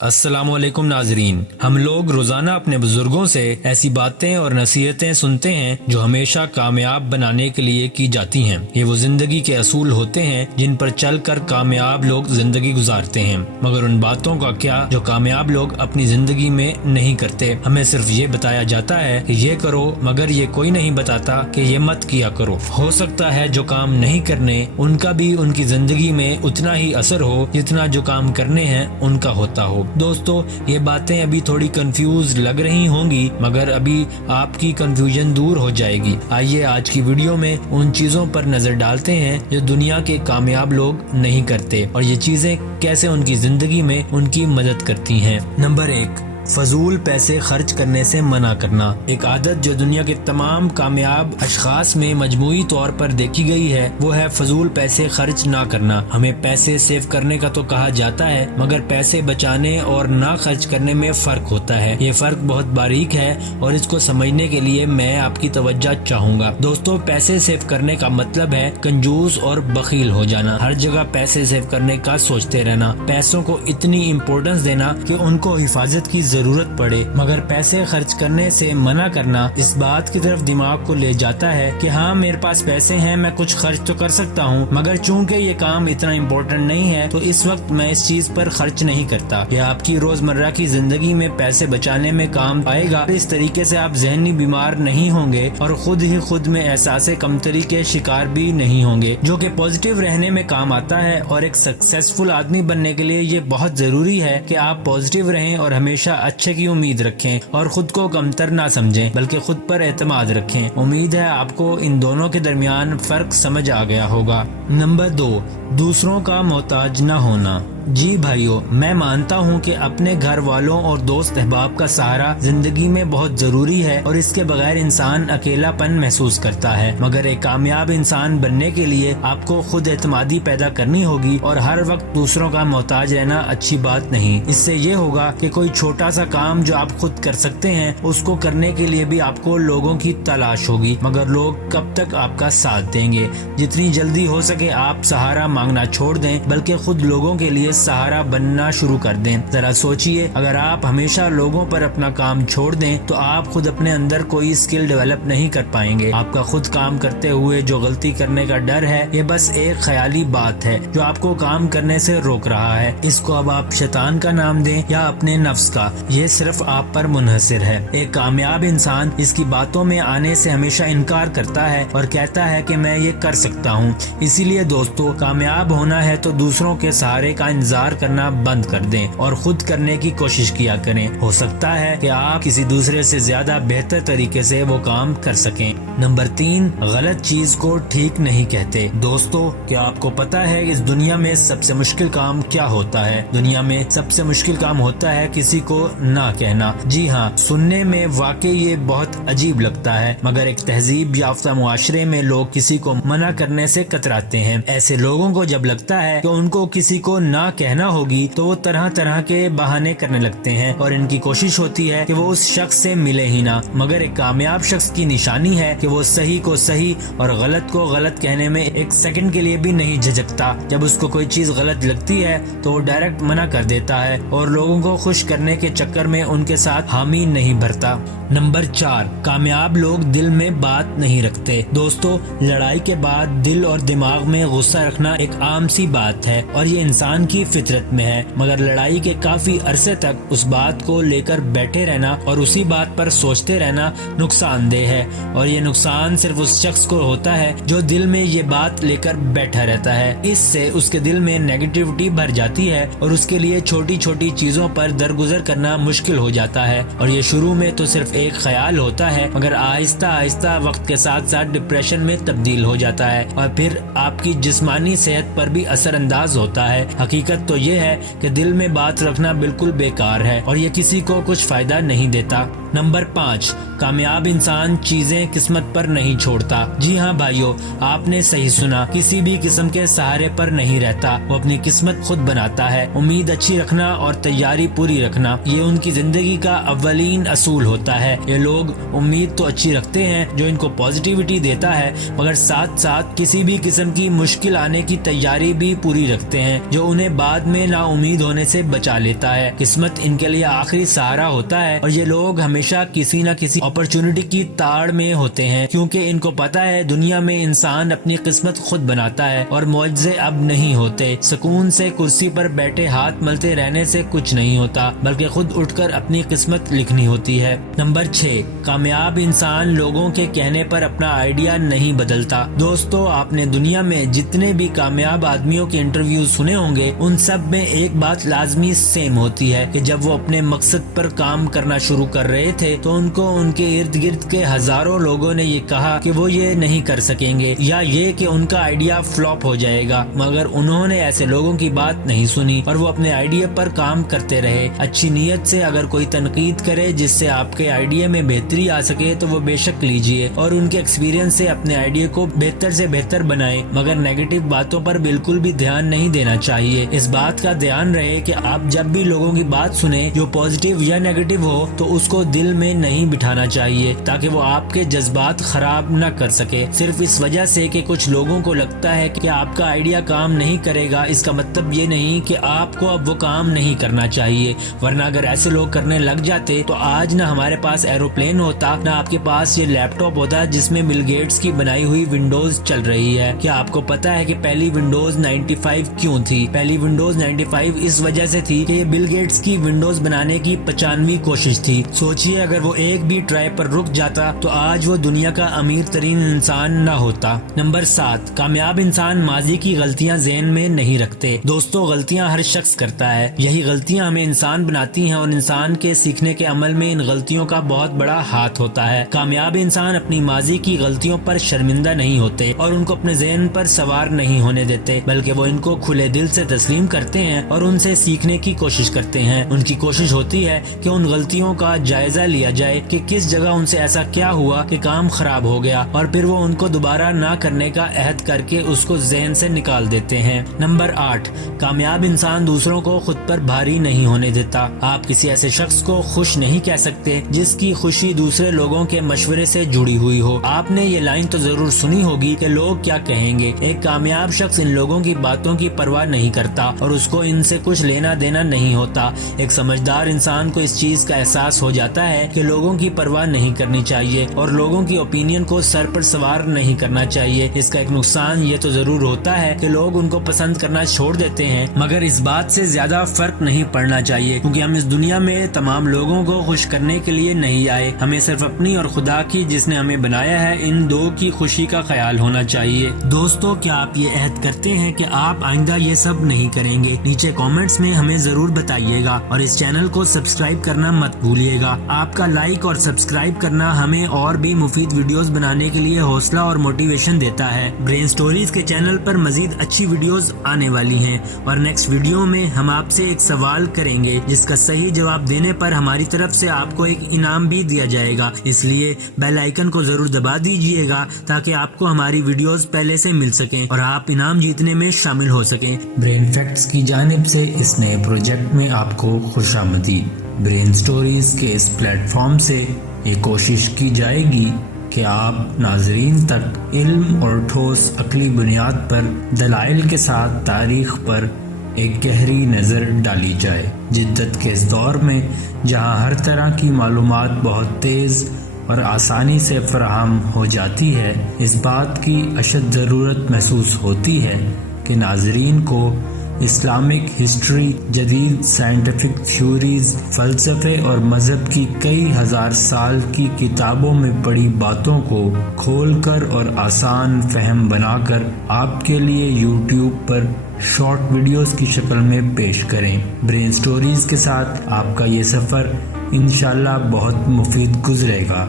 السلام علیکم ناظرین، ہم لوگ روزانہ اپنے بزرگوں سے ایسی باتیں اور نصیحتیں سنتے ہیں جو ہمیشہ کامیاب بنانے کے لیے کی جاتی ہیں۔ یہ وہ زندگی کے اصول ہوتے ہیں جن پر چل کر کامیاب لوگ زندگی گزارتے ہیں، مگر ان باتوں کا کیا جو کامیاب لوگ اپنی زندگی میں نہیں کرتے۔ ہمیں صرف یہ بتایا جاتا ہے کہ یہ کرو، مگر یہ کوئی نہیں بتاتا کہ یہ مت کیا کرو۔ ہو سکتا ہے جو کام نہیں کرنے ان کا بھی ان کی زندگی میں اتنا ہی اثر ہو جتنا جو کام کرنے ہیں ان کا ہوتا ہو۔ دوستو، یہ باتیں ابھی تھوڑی کنفیوز لگ رہی ہوں گی، مگر ابھی آپ کی کنفیوژن دور ہو جائے گی۔ آئیے آج کی ویڈیو میں ان چیزوں پر نظر ڈالتے ہیں جو دنیا کے کامیاب لوگ نہیں کرتے، اور یہ چیزیں کیسے ان کی زندگی میں ان کی مدد کرتی ہیں۔ نمبر 1، فضول پیسے خرچ کرنے سے منع کرنا۔ ایک عادت جو دنیا کے تمام کامیاب اشخاص میں مجموعی طور پر دیکھی گئی ہے، وہ ہے فضول پیسے خرچ نہ کرنا۔ ہمیں پیسے سیو کرنے کا تو کہا جاتا ہے، مگر پیسے بچانے اور نہ خرچ کرنے میں فرق ہوتا ہے۔ یہ فرق بہت باریک ہے اور اس کو سمجھنے کے لیے میں آپ کی توجہ چاہوں گا۔ دوستو، پیسے سیو کرنے کا مطلب ہے کنجوس اور بخیل ہو جانا، ہر جگہ پیسے سیو کرنے کا سوچتے رہنا، پیسوں کو اتنی امپورٹنس دینا کہ ان کو حفاظت کی ضرورت پڑے، مگر پیسے خرچ کرنے سے منع کرنا اس بات کی طرف دماغ کو لے جاتا ہے کہ ہاں میرے پاس پیسے ہیں، میں کچھ خرچ تو کر سکتا ہوں، مگر چونکہ یہ کام اتنا امپورٹنٹ نہیں ہے تو اس وقت میں اس چیز پر خرچ نہیں کرتا۔ یہ آپ کی روزمرہ کی زندگی میں پیسے بچانے میں کام آئے گا۔ اس طریقے سے آپ ذہنی بیمار نہیں ہوں گے اور خود ہی خود میں احساس کمتری کے شکار بھی نہیں ہوں گے، جو کہ پازیٹیو رہنے میں کام آتا ہے۔ اور ایک سکسیسفل آدمی بننے کے لیے یہ بہت ضروری ہے کہ آپ پازیٹیو رہیں اور ہمیشہ اچھے کی امید رکھیں اور خود کو کمتر نہ سمجھیں، بلکہ خود پر اعتماد رکھیں۔ امید ہے آپ کو ان دونوں کے درمیان فرق سمجھ آ گیا ہوگا۔ نمبر 2، دوسروں کا محتاج نہ ہونا۔ جی بھائیو، میں مانتا ہوں کہ اپنے گھر والوں اور دوست احباب کا سہارا زندگی میں بہت ضروری ہے، اور اس کے بغیر انسان اکیلا پن محسوس کرتا ہے، مگر ایک کامیاب انسان بننے کے لیے آپ کو خود اعتمادی پیدا کرنی ہوگی، اور ہر وقت دوسروں کا محتاج رہنا اچھی بات نہیں۔ اس سے یہ ہوگا کہ کوئی چھوٹا سا کام جو آپ خود کر سکتے ہیں، اس کو کرنے کے لیے بھی آپ کو لوگوں کی تلاش ہوگی، مگر لوگ کب تک آپ کا ساتھ دیں گے؟ جتنی جلدی ہو سکے آپ سہارا مانگنا چھوڑ دیں، بلکہ خود لوگوں کے لیے سہارا بننا شروع کر دیں۔ ذرا سوچئے، اگر آپ ہمیشہ لوگوں پر اپنا کام چھوڑ دیں تو آپ خود اپنے اندر کوئی اسکل ڈیولپ نہیں کر پائیں گے۔ آپ کا خود کام کرتے ہوئے جو غلطی کرنے کا ڈر ہے، یہ بس ایک خیالی بات ہے جو آپ کو کام کرنے سے روک رہا ہے۔ اس کو اب آپ شیطان کا نام دیں یا اپنے نفس کا، یہ صرف آپ پر منحصر ہے۔ ایک کامیاب انسان اس کی باتوں میں آنے سے ہمیشہ انکار کرتا ہے اور کہتا ہے کہ میں یہ کر سکتا ہوں۔ اسی لیے دوستو، کامیاب ہونا ہے تو دوسروں کے سہارے کا انتظار کرنا بند کر دیں اور خود کرنے کی کوشش کیا کریں۔ ہو سکتا ہے کہ آپ کسی دوسرے سے زیادہ بہتر طریقے سے وہ کام کر سکیں۔ نمبر 3، غلط چیز کو ٹھیک نہیں کہتے۔ دوستو، کیا آپ کو پتا ہے اس دنیا میں سب سے مشکل کام کیا ہوتا ہے؟ دنیا میں سب سے مشکل کام ہوتا ہے کسی کو نہ کہنا۔ جی ہاں، سننے میں واقعی یہ بہت عجیب لگتا ہے، مگر ایک تہذیب یافتہ معاشرے میں لوگ کسی کو منع کرنے سے کتراتے ہیں۔ ایسے لوگوں کو جب لگتا ہے کہ ان کو کسی کو نہ کہنا ہوگی تو وہ طرح طرح کے بہانے کرنے لگتے ہیں، اور ان کی کوشش ہوتی ہے کہ وہ اس شخص سے ملے ہی نہ۔ مگر ایک کامیاب شخص کی نشانی ہے کہ وہ صحیح کو صحیح اور غلط کو غلط کہنے میں ایک سیکنڈ کے لیے بھی نہیں جھجکتا۔ جب اس کو کوئی چیز غلط لگتی ہے تو وہ ڈائریکٹ منع کر دیتا ہے اور لوگوں کو خوش کرنے کے چکر میں ان کے ساتھ حامی نہیں بھرتا۔ نمبر 4، کامیاب لوگ دل میں بات نہیں رکھتے۔ دوستو، لڑائی کے بعد دل اور دماغ میں غصہ رکھنا ایک عام سی بات ہے اور یہ انسان کی فطرت میں ہے، مگر لڑائی کے کافی عرصے تک اس بات کو لے کر بیٹھے رہنا اور اسی بات پر سوچتے رہنا نقصان دہ ہے، اور یہ نقصان صرف اس شخص کو ہوتا ہے جو دل میں یہ بات لے کر بیٹھا رہتا ہے۔ اس سے اس کے دل میں نیگیٹیوٹی بھر جاتی ہے اور اس کے لیے چھوٹی چھوٹی چیزوں پر درگزر کرنا مشکل ہو جاتا ہے، اور یہ شروع میں تو صرف ایک خیال ہوتا ہے، مگر آہستہ آہستہ وقت کے ساتھ ساتھ ڈپریشن میں تبدیل ہو جاتا ہے، اور پھر آپ کی جسمانی صحت پر بھی اثر انداز ہوتا ہے۔ حقیقت تو یہ ہے کہ دل میں بات رکھنا بالکل بیکار ہے اور یہ کسی کو کچھ فائدہ نہیں دیتا۔ نمبر 5، کامیاب انسان چیزیں قسمت پر نہیں چھوڑتا۔ جی ہاں بھائیو، آپ نے صحیح سنا، کسی بھی قسم کے سہارے پر نہیں رہتا، وہ اپنی قسمت خود بناتا ہے۔ امید اچھی رکھنا اور تیاری پوری رکھنا، یہ ان کی زندگی کا اولین اصول ہوتا ہے۔ یہ لوگ امید تو اچھی رکھتے ہیں جو ان کو پازیٹیوٹی دیتا ہے، مگر ساتھ ساتھ کسی بھی قسم کی مشکل آنے کی تیاری بھی پوری رکھتے ہیں، جو انہیں بعد میں نا امید ہونے سے بچا لیتا ہے۔ قسمت ان کے لیے آخری سہارا ہوتا ہے، اور یہ لوگ ہمیشہ کسی نہ کسی اپرچونٹی کی تاڑ میں ہوتے ہیں، کیونکہ ان کو پتا ہے دنیا میں انسان اپنی قسمت خود بناتا ہے اور معجزے اب نہیں ہوتے۔ سکون سے کرسی پر بیٹھے ہاتھ ملتے رہنے سے کچھ نہیں ہوتا، بلکہ خود اٹھ کر اپنی قسمت لکھنی ہوتی ہے۔ نمبر 6، کامیاب انسان لوگوں کے کہنے پر اپنا آئیڈیا نہیں بدلتا۔ دوستو، آپ نے دنیا میں جتنے بھی کامیاب آدمیوں کے انٹرویو سنے ہوں گے، ان سب میں ایک بات لازمی سیم ہوتی ہے کہ جب وہ اپنے مقصد پر کام کرنا شروع کر رہے تھے تو ان کو ان کے ارد گرد کے ہزاروں لوگوں نے یہ کہا کہ وہ یہ نہیں کر سکیں گے، یا یہ کہ ان کا آئیڈیا فلاپ ہو جائے گا، مگر انہوں نے ایسے لوگوں کی بات نہیں سنی اور وہ اپنے آئیڈیا پر کام کرتے رہے۔ اچھی نیت سے اگر کوئی تنقید کرے جس سے آپ کے آئیڈیا میں بہتری آ سکے تو وہ بے شک لیجئے اور ان کے ایکسپیرینس سے اپنے آئیڈیا کو بہتر سے بہتر بنائیں، مگر نیگیٹو باتوں پر بالکل بھی دھیان نہیں دینا چاہیے۔ اس بات کا دھیان رہے کہ آپ جب بھی لوگوں کی بات سنیں جو پازیٹیو یا نیگیٹو ہو تو اس کو دل میں نہیں بٹھانا چاہیے، تاکہ وہ آپ کے جذبات خراب نہ کر سکے۔ صرف اس وجہ سے کہ کچھ لوگوں کو لگتا ہے کہ آپ کا آئیڈیا کام نہیں کرے گا، اس کا مطلب یہ نہیں کہ آپ کو اب وہ کام نہیں کرنا چاہیے، ورنہ اگر ایسے لوگ کرنے لگ جاتے تو آج نہ ہمارے پاس ایروپلین ہوتا، نہ آپ کے پاس یہ لیپ ٹاپ ہوتا جس میں بل گیٹس کی بنائی ہوئی ونڈوز چل رہی ہے۔ کیا آپ کو پتا ہے کہ پہلی ونڈوز 95 کیوں تھی؟ پہلی ونڈوز 95 اس وجہ سے تھی کہ یہ بل گیٹس کی ونڈوز بنانے کی 95ویں کوشش تھی۔ سوچئے اگر وہ ایک بھی ٹرائی پر رک جاتا تو آج وہ دنیا کا امیر ترین انسان نہ ہوتا۔ نمبر 7، کامیاب انسان ماضی کی غلطیاں ذہن میں نہیں رکھتے۔ دوستو، غلطیاں ہر شخص کرتا ہے، یہی غلطیاں ہمیں انسان بناتی ہیں اور انسان کے سیکھنے کے عمل میں ان غلطیوں کا بہت بڑا ہاتھ ہوتا ہے۔ کامیاب انسان اپنی ماضی کی غلطیوں پر شرمندہ نہیں ہوتے اور ان کو اپنے ذہن پر سوار نہیں ہونے دیتے، بلکہ وہ ان کو کھلے دل سے تسلیم کرتے ہیں اور ان سے سیکھنے کی کوشش کرتے ہیں۔ ان کی کوشش ہوتی ہے کہ ان غلطیوں کا جائزہ لیا جائے کہ کس جگہ ان سے ایسا کیا ہوا کہ کام خراب ہو گیا، اور پھر وہ ان کو دوبارہ نہ کرنے کا عہد کر کے اس کو ذہن سے نکال دیتے ہیں۔ نمبر 8، کامیاب انسان دوسروں کو خود پر بھاری نہیں ہونے دیتا۔ آپ کسی ایسے شخص کو خوش نہیں کہہ سکتے جس کی خوشی دوسرے لوگوں کے مشورے سے جڑی ہوئی ہو۔ آپ نے یہ لائن تو ضرور سنی ہوگی کہ لوگ کیا کہیں گے۔ ایک کامیاب شخص ان لوگوں کی باتوں کی پرواہ نہیں کرتا اور اس کو ان سے کچھ لینا دینا نہیں ہوتا۔ ایک سمجھدار انسان کو اس چیز کا احساس ہو جاتا ہے کہ لوگوں کی پرواہ نہیں کرنی چاہیے اور لوگوں کی اوپینین کو سر پر سوار نہیں کرنا چاہیے۔ اس کا ایک نقصان یہ تو ضرور ہوتا ہے کہ لوگ ان کو پسند کرنا چھوڑ دیتے ہیں، مگر اس بات سے زیادہ فرق نہیں پڑنا چاہیے، کیونکہ ہم اس دنیا میں تمام لوگوں کو خوش کرنے کے لیے نہیں آئے۔ ہمیں صرف اپنی اور خدا کی، جس نے ہمیں بنایا ہے، ان دو کی خوشی کا خیال ہونا چاہیے۔ دوستو، کیا آپ یہ عہد کرتے ہیں کہ آپ آئندہ یہ سب نہیں کریں گے؟ نیچے کامنٹس میں ہمیں ضرور بتائیے گا اور اس چینل کو سبسکرائب کرنا مت بھولیے گا۔ آپ کا لائک اور سبسکرائب کرنا ہمیں اور بھی مفید ویڈیوز بنانے کے لیے حوصلہ اور موٹیویشن دیتا ہے۔ برین سٹوریز کے چینل پر مزید اچھی ویڈیوز آنے والی ہیں اور نیکسٹ ویڈیو میں ہم آپ سے ایک سوال کریں گے جس کا صحیح جواب دینے پر ہماری طرف سے آپ کو ایک انعام بھی دیا جائے گا، اس لیے بیل آئیکن کو ضرور دبا دیجئے گا تاکہ آپ کو ہماری ویڈیوز پہلے سے مل سکیں اور آپ انعام جیتنے میں شامل ہو سکیں۔ برین فیکٹس کی جانب سے اس نئے پروجیکٹ میں آپ کو خوش آمدید۔ برین سٹوریز کے اس پلیٹ فارم سے یہ کوشش کی جائے گی کہ آپ ناظرین تک علم اور ٹھوس عقلی بنیاد پر دلائل کے ساتھ تاریخ پر ایک گہری نظر ڈالی جائے۔ جدت کے اس دور میں جہاں ہر طرح کی معلومات بہت تیز اور آسانی سے فراہم ہو جاتی ہے، اس بات کی اشد ضرورت محسوس ہوتی ہے کہ ناظرین کو اسلامک ہسٹری، جدید سائنٹیفک تھیوریز، فلسفے اور مذہب کی کئی ہزار سال کی کتابوں میں پڑھی باتوں کو کھول کر اور آسان فہم بنا کر آپ کے لیے یوٹیوب پر شارٹ ویڈیوز کی شکل میں پیش کریں۔ برین سٹوریز کے ساتھ آپ کا یہ سفر انشاءاللہ بہت مفید گزرے گا۔